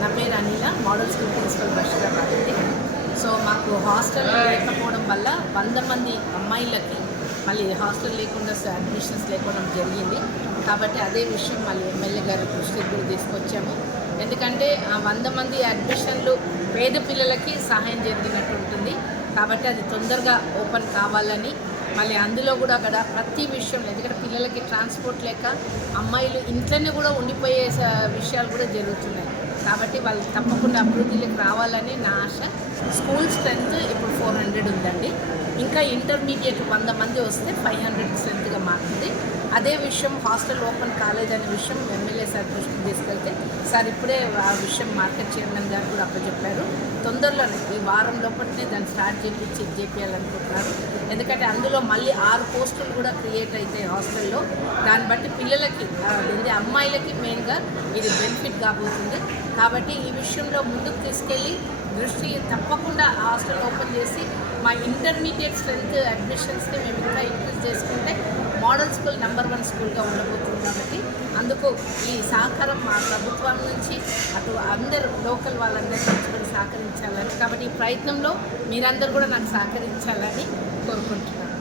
నా పేరు అనిల, మోడల్ స్కూల్ ప్రిన్సిపల్ బషీరాబాద్ అండి. సో మాకు హాస్టల్ లేకపోవడం వల్ల 100 మంది అమ్మాయిలకి మళ్ళీ హాస్టల్ లేకుండా అడ్మిషన్స్ లేకపోవడం జరిగింది. కాబట్టి అదే విషయం మళ్ళీ ఎమ్మెల్యే గారి దృష్టికి కూడా తీసుకొచ్చాము. ఎందుకంటే ఆ 100 మంది అడ్మిషన్లు పేద పిల్లలకి సహాయం జరిగినట్టు ఉంటుంది. కాబట్టి అది తొందరగా ఓపెన్ కావాలని మళ్ళీ అందులో కూడా అక్కడ ప్రతి విషయంలో, ఎందుకంటే పిల్లలకి ట్రాన్స్పోర్ట్ లేక అమ్మాయిలు ఇంట్లోనే కూడా ఉండిపోయే విషయాలు కూడా జరుగుతున్నాయి. కాబట్టి వాళ్ళు తప్పకుండా అభివృద్ధిలోకి రావాలని నా ఆశ. స్కూల్ స్ట్రెంత్ ఇప్పుడు 400 ఉందండి. ఇంకా ఇంటర్మీడియట్ 100 మంది వస్తే 500 స్ట్రెంత్గా మారుతుంది. అదే విషయం హాస్టల్ ఓపెన్ కాలేదనే విషయం ఎమ్మెల్యే సార్ దృష్టికి తీసుకెళ్తే సార్ ఇప్పుడే ఆ విషయం మార్కెట్ చైర్మన్ గారు కూడా అప్పచెప్పారు. తొందరలోనే ఈ వారం లోపలనే దాన్ని స్టార్ట్ చేయాలనుకుంటున్నారు. ఎందుకంటే అందులో మళ్ళీ 6 పోస్టులు కూడా క్రియేట్ అవుతాయి హాస్టల్లో. దాన్ని బట్టి పిల్లలకి అమ్మాయిలకి మెయిన్గా ఇది బెనిఫిట్ కాబోతుంది. కాబట్టి ఈ విషయంలో ముందుకు తీసుకెళ్ళి దృష్టి తప్పకుండా హాస్టల్ ఓపెన్ చేసి మా ఇంటర్మీడియట్ స్ట్రెంత్ అడ్మిషన్స్ని మేము ఇంకా ఇంక్రీజ్ చేసుకుంటే మోడల్ స్కూల్ నెంబర్ 1 స్కూల్గా ఉండబోతుంది. కాబట్టి అందుకు ఈ సహకారం మా ప్రభుత్వం నుంచి అటు అందరూ లోకల్ వాళ్ళందరి నుంచి కూడా సహకరించాలని, కాబట్టి ఈ ప్రయత్నంలో మీరందరూ కూడా నాకు సహకరించాలని కోరుకుంటున్నాను.